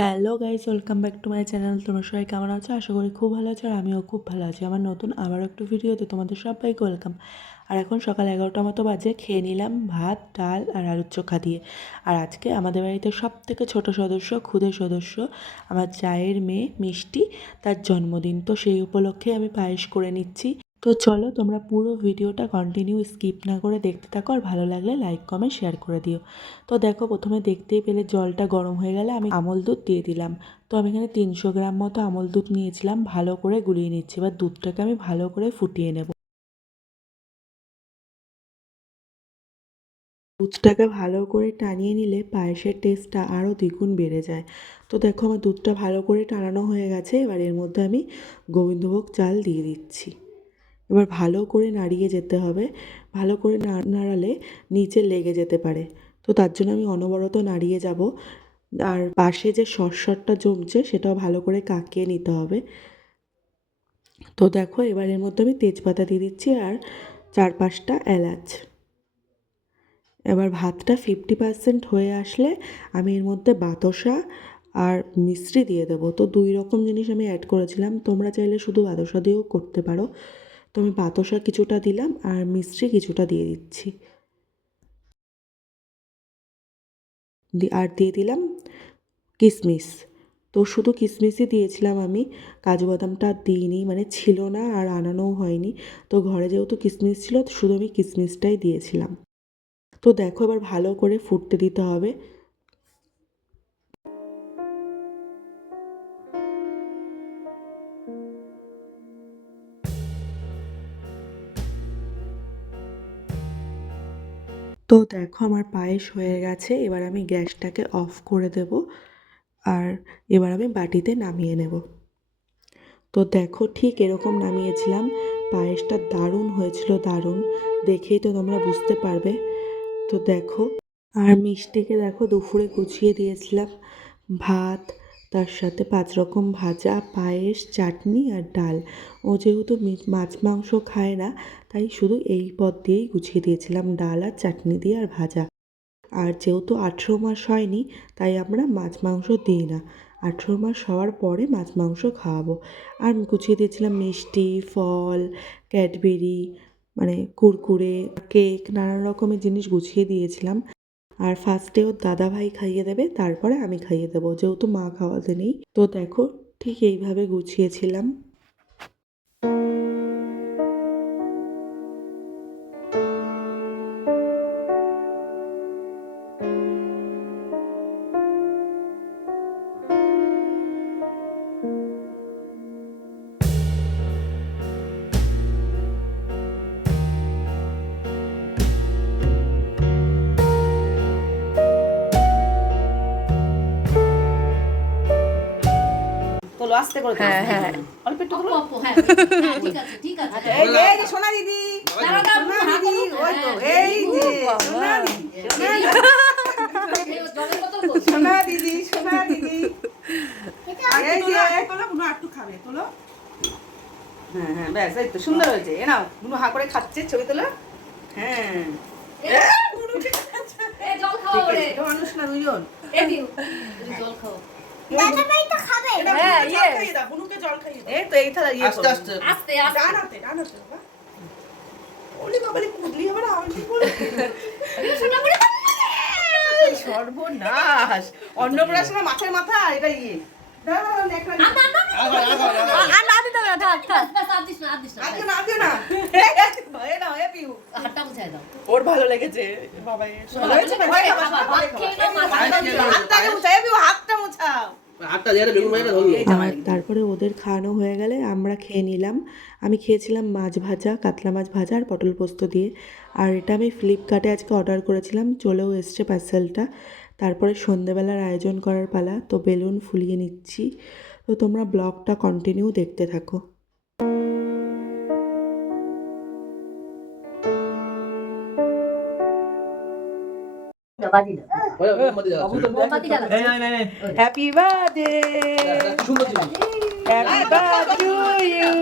Hello guys, welcome back to my channel. তোমরা সবাই কেমন আছো? আশা করি খুব ভালো আছো আর আমিও খুব ভালো আছি। আমার নতুন আবার একটু ভিডিওতে তোমাদের সবাইকে ওয়েলকাম। আর এখন সকাল এগারোটা মতো বাজে, খেয়ে নিলাম ভাত, ডাল আর আলুর চোখা দিয়ে। আর আজকে আমাদের বাড়িতে সব থেকে ছোটো সদস্য, ক্ষুদে সদস্য আমার চায়ের মেয়ে মিষ্টি, তার জন্মদিন। তো সেই উপলক্ষে আমি পায়েস করে নিচ্ছি। তো চলো তোমরা পুরো ভিডিওটা কন্টিনিউ স্কিপ না করে দেখতে থাকো আর ভালো লাগলে লাইক কমেন্ট শেয়ার করে দিও। তো দেখো প্রথমে দেখতেই পেলে জলটা গরম হয়ে গেলে আমি আমল দুধ দিয়ে দিলাম। তো আমি এখানে তিনশো গ্রাম মতো আমল দুধ নিয়েছিলাম, ভালো করে গুলিয়ে নিচ্ছি। এবার দুধটাকে আমি ভালো করে ফুটিয়ে নেব। দুধটাকে ভালো করে টানিয়ে নিলে পায়েসের টেস্টটা আরও দ্বিগুণ বেড়ে যায়। তো দেখো আমার দুধটা ভালো করে টানানো হয়ে গেছে, এবার এর মধ্যে আমি গোবিন্দভোগ চাল দিয়ে দিচ্ছি। এবার ভালো করে নাড়িয়ে যেতে হবে। ভালো করে না নাড়ালে নিচে লেগে যেতে পারে। তো তার জন্য আমি অনবরত নাড়িয়ে যাব। আর পাশে যে সরসরটা জমছে সেটাও ভালো করে কাকিয়ে নিতে হবে। তো দেখো এবার এর মধ্যে আমি তেজপাতা দিয়ে দিচ্ছি আর চার পাঁচটা এলাচ। এবার ভাতটা ফিফটি পার্সেন্ট হয়ে আসলে আমি এর মধ্যে বাতাসা আর মিশ্রি দিয়ে দেবো। তো দুই রকম জিনিস আমি অ্যাড করেছিলাম। তোমরা চাইলে শুধু বাতাসা দিয়েও করতে পারো। আমি বাতাসা কিছুটা দিলাম আর মিষ্টি কিছুটা দিয়ে দিচ্ছি। আর দিয়ে দিলাম কিশমিশ তো শুধু কিশমিশই দিয়েছিলাম আমি, কাজু বাদামটা দিইনি মানে ছিল না আর আনানোও হয়নি। তো ঘরে যেহেতু কিশমিশ ছিল, তো শুধু আমি কিশমিশটাই দিয়েছিলাম। তো দেখো এবার ভালো করে ফুটতে দিতে হবে। তো দেখো আমার পায়েস হয়ে গেছে, এবার আমি গ্যাসটাকে অফ করে দেব আর এবার আমি বাটিতে নামিয়ে নেব। তো দেখো ঠিক এরকম নামিয়েছিলাম, পায়েসটা দারুণ হয়েছিল, দারুণ। দেখেই তো তোমরা বুঝতে পারবে। তো দেখো, আর মিষ্টিকে দেখো দুপুরে গুছিয়ে দিয়েছিলাম, ভাত তার সাথে পাঁচ রকম ভাজা, পায়েস, চাটনি আর ডাল। ও যেহেতু মাছ মাংস খায় না, তাই শুধু এই পদ দিয়েই গুছিয়ে দিয়েছিলাম ডাল আর চাটনি দিয়ে আর ভাজা। আর যেহেতু আঠেরো মাস হয়নি, তাই আমরা মাছ মাংস দিই না। আঠেরো মাস হওয়ার পরে মাছ মাংস খাওয়াবো। আর গুছিয়ে দিয়েছিলাম মিষ্টি, ফল, ক্যাডবেরি মানে কুরকুরে, কেক, নানান রকমের জিনিস গুছিয়ে দিয়েছিলাম। আর ফার্স্টে ওর দাদা ভাই খাইয়ে দেবে, তারপরে আমি খাইয়ে দেবো। যেহেতু মা খাওয়াতে নেই, তো দেখো ঠিক এইভাবে গুছিয়েছিলাম। তোলো আস্তে করে হ্যাঁ হ্যাঁ। অল্প একটু অল্প, হ্যাঁ, হ্যাঁ, ঠিক আছে, ঠিক আছে। এই যে সোনা দিদি। দাঁড়াও, দাঁড়াও, সোনা দিদি ওই তো হ্যাঁ, এই যে সোনা দিদি সোনা দিদি? সোনা দিদি সোনা দিদি। এই যে তোলো বুনু একটু খাবে তোলো। হ্যাঁ হ্যাঁ ব্যাস এই তো সুন্দর হয়েছে। এ নাও বুনু হা করে খাচ্ছে ছবি তোলো। হ্যাঁ। জল খাও। মানুষ না দুজন। জল খাও। হ্যাঁ, ইয়ে। ইয়ে সর্বনাশ অন্নপ্রাশনে মাছের মাথা এটা ইয়ে ইয়ে। ওর ভালো লেগেছে বাবা আর তারপরে ওদের খাওয়ানো হয়ে গেলে আমরা খেয়ে নিলাম। আমি খেয়েছিলাম মাছ ভাজা কাতলা মাছ ভাজা আর পটল পোস্ত দিয়ে। আর এটা আমি ফ্লিপকার্টে আজকে অর্ডার করেছিলাম চলেও এসছে পার্সেলটা। তারপরে সন্ধেবেলার আয়োজন করার পালা তো বেলুন ফুলিয়ে নিচ্ছি। তো তোমরা ব্লগটা কন্টিনিউ দেখতে থাকো। নাই নাই happy birthday happy birthday to you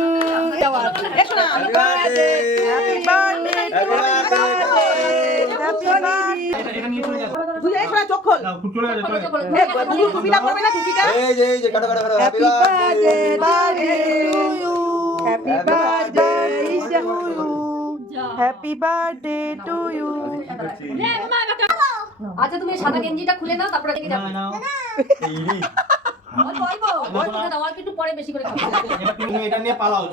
happy birthday happy birthday happy birthday happy birthday না happy birthday to you happy birthday happy birthday to you আচ্ছা তুমি সাদা গেঞ্জিটা খুলে নাও তারপরে দেখে যাবে অল্প অল্প অল্প করে দাও, অল্প পরে বেশি করে এটা নিয়ে পালাও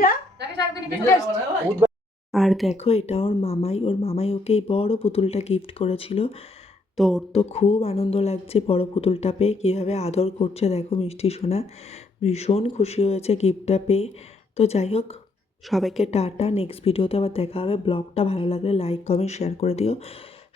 যা। আর আর দেখো এটা ওর মামাই ওর মামাই ওকে এই বড় পুতুলটা গিফট করেছিল। তো ওর তো খুব আনন্দ লাগছে বড় পুতুলটা পেয়ে। কীভাবে আদর করছে দেখো মিষ্টি সোনা। ভীষণ খুশি হয়েছে গিফটটা পেয়ে। তো যাই হোক সবাইকে টাটা। নেক্সট ভিডিওতে আবার দেখা হবে। ব্লগটা ভালো লাগলে লাইক কমেন্ট শেয়ার করে দিও।